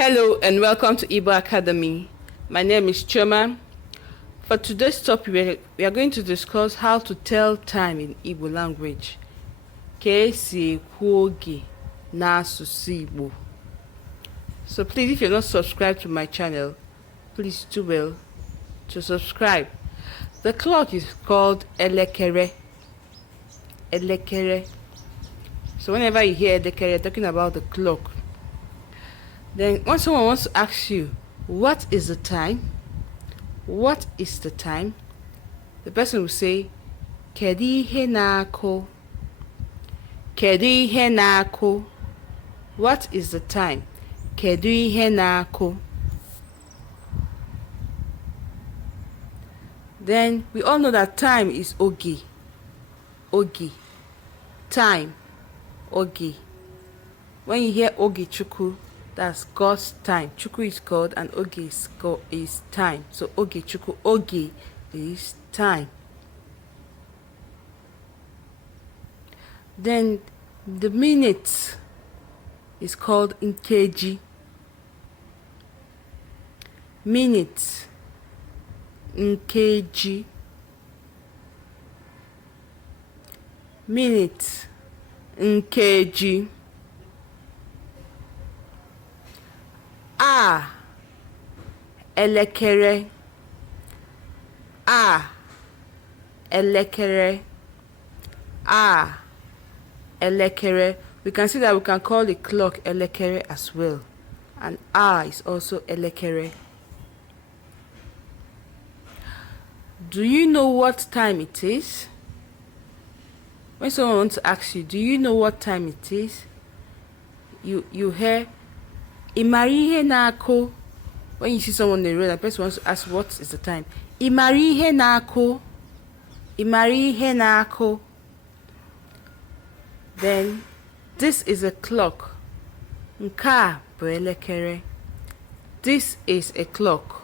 Hello and welcome to Igbo Academy. My name is Choma. For today's topic, we are going to discuss how to tell time in Igbo language. Ka esi ekwu oge n'asụsụ Igbo. So please, if you're not subscribed to my channel, please do well to subscribe. The clock is called elekere. Elekere. So whenever you hear elekere, you're talking about the clock. Then when someone wants to ask you, what is the time? What is the time? The person will say, Kedu ihe na-akụ? Kedu ihe na-akụ? What is the time? Kedu ihe na-akụ? Then we all know that time is oge. Oge. Time. Oge. When you hear oge chukwu, that's God's time. Chukwu is God and oge is time. So oge chukwu, oge is time. Then the minute is called nkeji. Minute. Nkeji. Minute. Nkeji. Elekere. Elekere. Elekere. We can see that we can call the clock elekere as well. And is also elekere. Do you know what time it is? When someone wants to ask you, do you know what time it is? You hear Imari ihe na-akụ. When you see someone on the road, the person wants to ask what is the time. Imari ihe na-akụ. Imari ihe na-akụ. Then this is a clock. Nke a bụ elekere. This is a clock.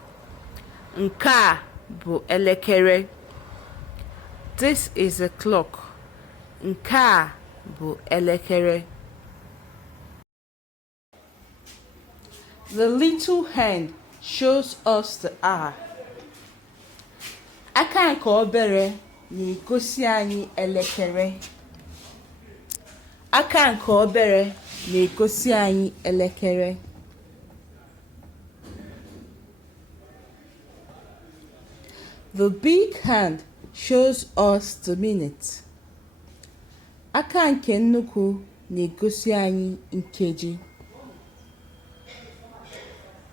Nke a bụ elekere. This is a clock. Nke a bụ elekere. The little hand shows us the hour. Aka nke obere na-egosi anyị elekere. Aka nke obere na-egosi anyị elekere. The big hand shows us the minute. Aka nke nnukwu na-egosi anyị nkeji.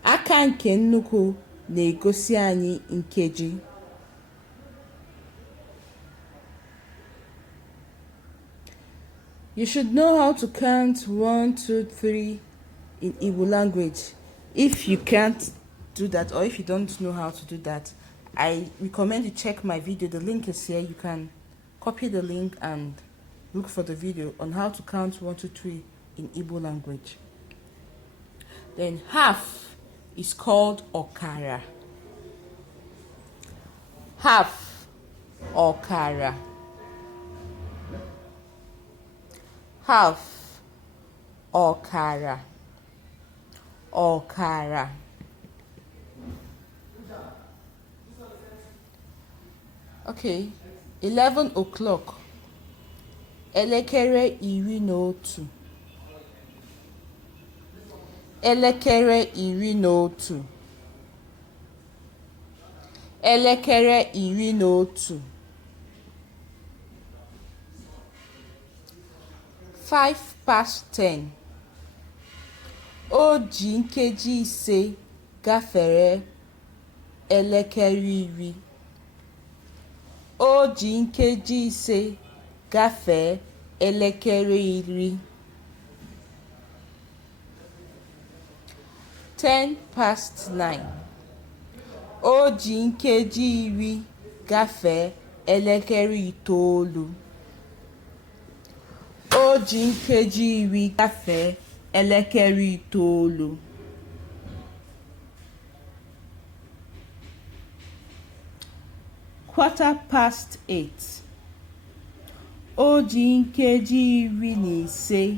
Aka nke nnukwu na-egosi anyị nkeji. You should know how to count 1, 2, 3 in Igbo language. If you can't do that, or if you don't know how to do that, I recommend you check my video. The link is here. You can copy the link and look for the video on how to count 1, 2, 3 in Igbo language. Then half is called okara. Half, okara. Half, okara. Okara. Okay, 11 o'clock. Elekere iri na otu. Elekere iri na otu. Elekere iri na otu. 10:05. O ji nkeji ise gafere elekere iri. O ji nkeji ise gafee elekere iri. 9:10. O ji nkeji iri gafee elekere itoolu. O ji nkeji iri gafee elekere itoolu. 8:15. O ji nkeji iri na ise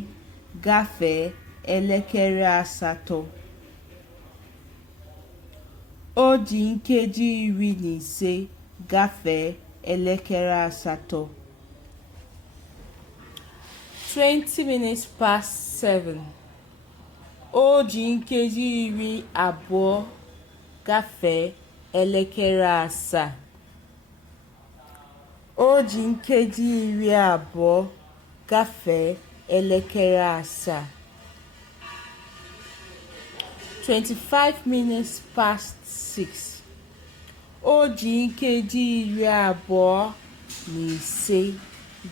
gafee elekere asatọ. O ji nkeji 15 gafee elekere asatọ. 20 minutes past 7. O ji nkeji 20 gafee elekere asaa. O ji nkeji 20 gafee elekere asaa. 25 minutes past 6. O ji nkeji 25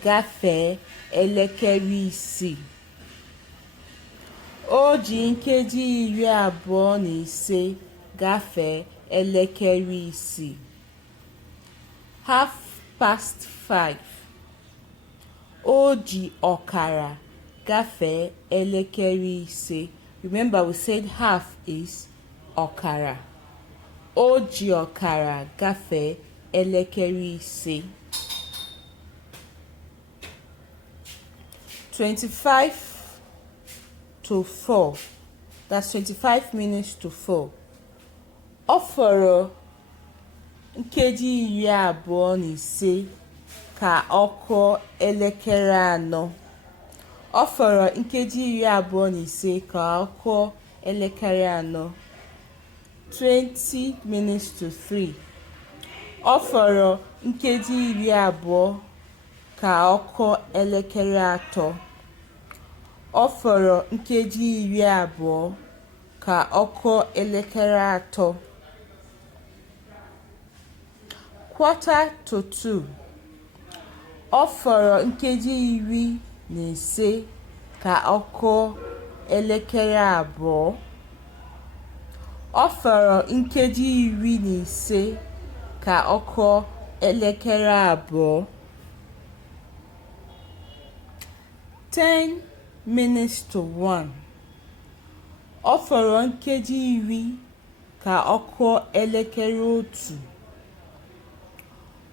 gafee elekere isii. O ji nkeji 25 gafee elekere isii. Half past 5. O ji ọkara gafee elekere ise. Remember, we said half is ọkara. O ji ọkara gafee elekere ise. 25 to 4. That's 25 minutes to 4. Ọ fọrọ nkeji 25 ka ọ kụọ elekere anọ. Ọ fọrọ nkeji 25 ka ọ kụọ elekere anọ. 20 minutes to 3. Ọ fọrọ nkeji 20 ka ọ kụọ elekere atọ. Ọ fọrọ nkeji 20 ka ọ kụọ elekere atọ. Quarter to 2. Ọ fọrọ nkeji 15 ka ọ kụọ elekere abụọ. Ọ fọrọ nkeji 15 ka ọ kụọ elekere abụọ. 10 minutes to 1. Ọ fọrọ nkeji 10 ka ọ kụọ elekere otu.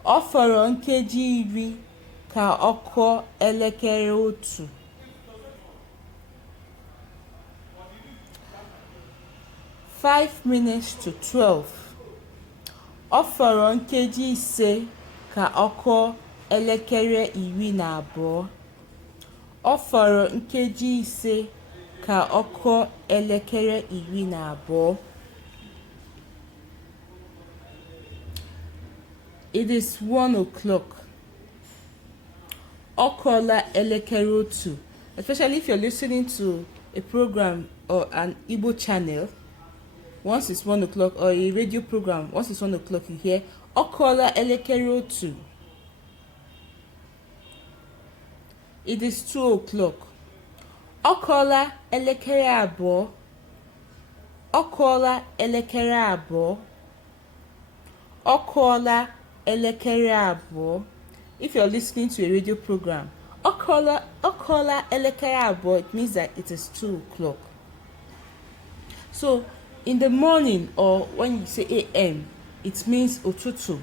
Ọ fọrọ nkeji 10 ka ọ kụọ elekere otu. 5 minutes to 12. Ọ fọrọ nkeji 5 ka ọ kụọ elekere 12. Ọ fọrọ nkeji 5 ka ọ kụọ elekere 12. It is 1 o'clock. Ọ kụọla elekere otu. Especially if you're listening to a program or an Igbo channel, once it's 1 o'clock, or a radio program, once it's 1 o'clock, you hear ọ kụọla elekere otu. It is 2 o'clock. Ọ kụọla elekere abụọ. Ọ kụọla elekere abụọ. Ọ kụọla elekere abụọ. If you're listening to a radio program, ọ kụọla elekere abụọ, it means that it is 2 o'clock. So in the morning, or when you say a.m., it means ụtụtụ.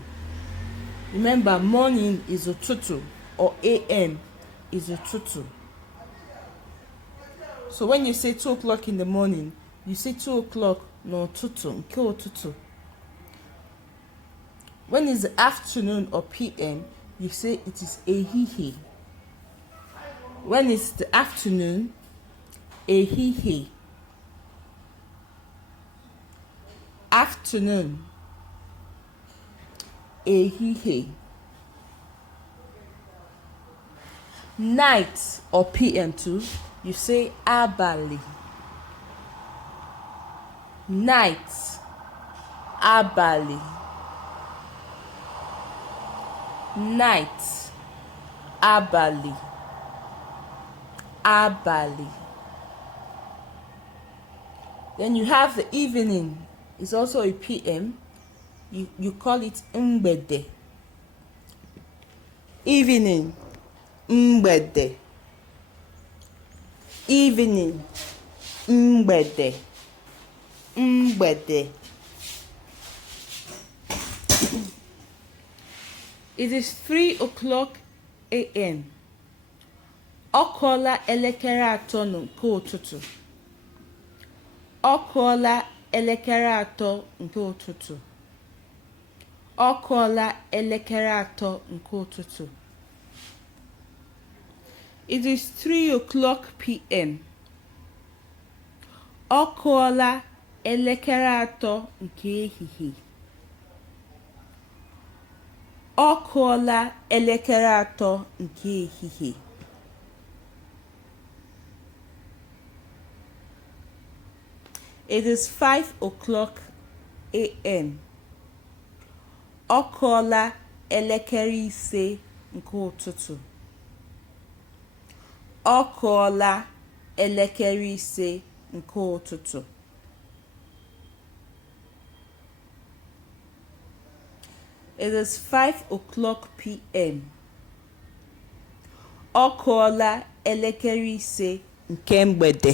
Remember, morning is ụtụtụ, or a.m. is ụtụtụ. So when you say 2 o'clock in the morning, you say 2 o'clock n'ụtụtụ, nke ụtụtụ. When it's the afternoon or p.m., you say it is ehihie. When it's the afternoon, ehihie. Afternoon, ehihie. Night or p.m. too, you say abalị. Night, abalị. Night, abalị. Abalị. Then you have the evening. It's also a p.m. You call it mgbede. Evening, mgbede. Evening, mgbede. Mgbede. It is 3 o'clock a.m. Ọ kụọla elekere atọ nke ụtụtụ. Ọ kụọla elekere atọ nke ụtụtụ. Ọ kụọla elekere atọ nke ụtụtụ. It is 3 o'clock p.m. Ọ kụọla elekere atọ nke ehihie. Ọ kụọla elekere atọ nke ehihie. It is 5 o'clock a.m. Ọ kụọla elekere ise nke ụtụtụ. Ọ kụọla elekere ise nke ụtụtụ. It is 5 o'clock p.m. Ọ kụọla elekere ise nke mgbede.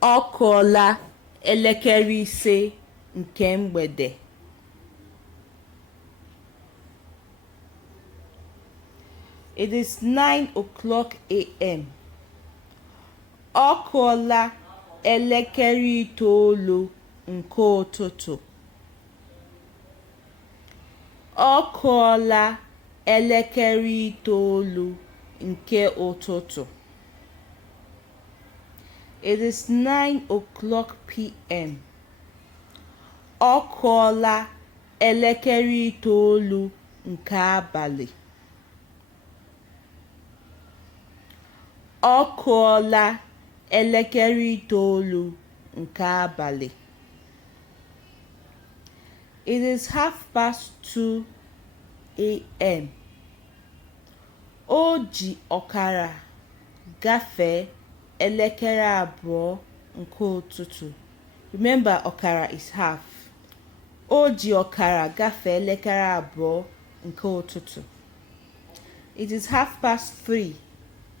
Ọ kụọla elekere ise nke mgbede. It is 9 o'clock a.m. Ọ kụọla elekere itoolu nke ụtụtụ. Ọ kụọla elekere itoolu nke ụtụtụ. It is 9 o'clock p.m. Ọ kụọla elekere itoolu nke abalị. Ọ kụọla elekere itoolu nke abalị. It is 2:30 a.m. O ji ọkara gafee elekere abụọ nke ụtụtụ. Remember, ọkara is half. O ji ọkara gafee elekere abụọ nke ụtụtụ. It is 3:30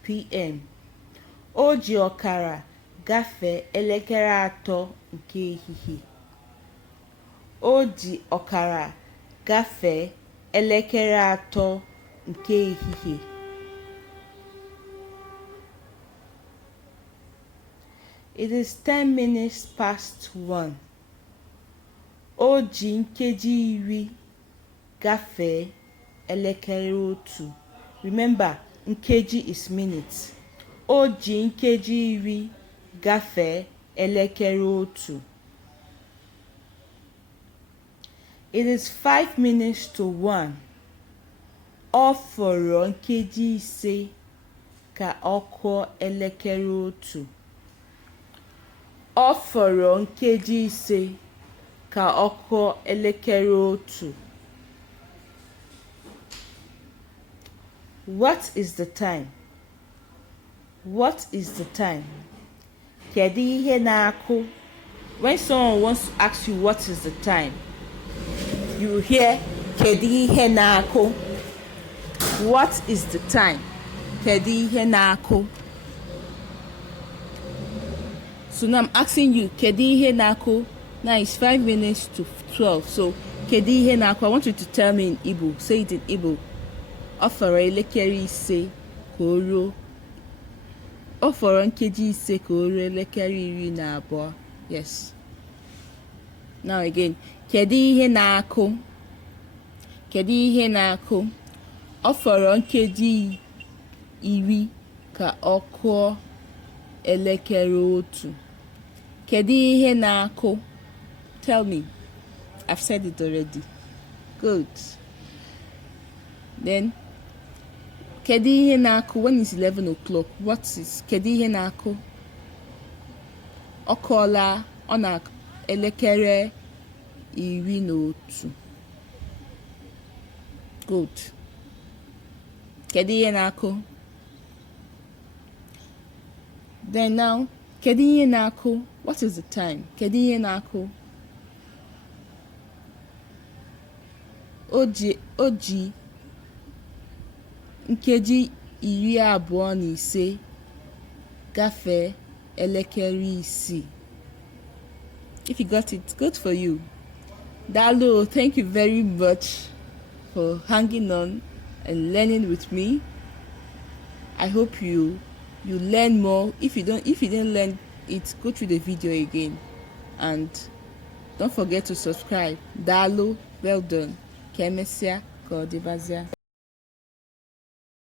p.m. O ji ọkara gafee elekere atọ nke ehihie. O ji ọkara gafee elekere atọ nke ehihie. It is 10 minutes past 1. O ji nkeji iri gafee elekere otu. Remember, nkeji is minutes. O ji nkeji iri gafee elekere otu. It is 5 minutes to 1. Ọ fọrọ nkeji ise ka ọ kụọ elekere otu. Ọ fọrọ nkeji ise ka ọ kụọ elekere otu. What is the time? What is the time? Kedu ihe na-akụ? When someone wants to ask you what is the time, you hear kedu ihe na-akụ. What is the time? Kedu ihe na-akụ. So now I'm asking you, kedu ihe na-akụ? Now it's 5 minutes to 12. So kedu ihe na-akụ? I want you to tell me in Igbo. Say it in Igbo. Ọ fọrọ elekere ise ka o ruo. Ọ fọrọ nkeji ise ka o ruo elekere iri na abụọ. Yes. Now again, kedu ihe na-akụ? Kedu ihe na-akụ? Ọ fọrọ nkeji iri ka ọ kụọ elekere otu. Kedu ihe na-akụ? Tell me. I've said it already. Good. Then, kedu ihe na-akụ? When it's 11 o'clock, what is kedu ihe na-akụ? Ọ kụọla, ọ na elekere iri na otu. Good. Kedu ihe na-akụ? Then now, kedu ihe na-akụ? What is the time? Kedu ihe na-akụ? O ji nkeji iri abụọ na ise gafee elekere isii. If you got it, good for you. Dalo, thank you very much for hanging on and learning with me. I hope you learn more. If you didn't learn it, go through the video again, and don't forget to subscribe. Dalo, well done. Kemesia, Kodibazia.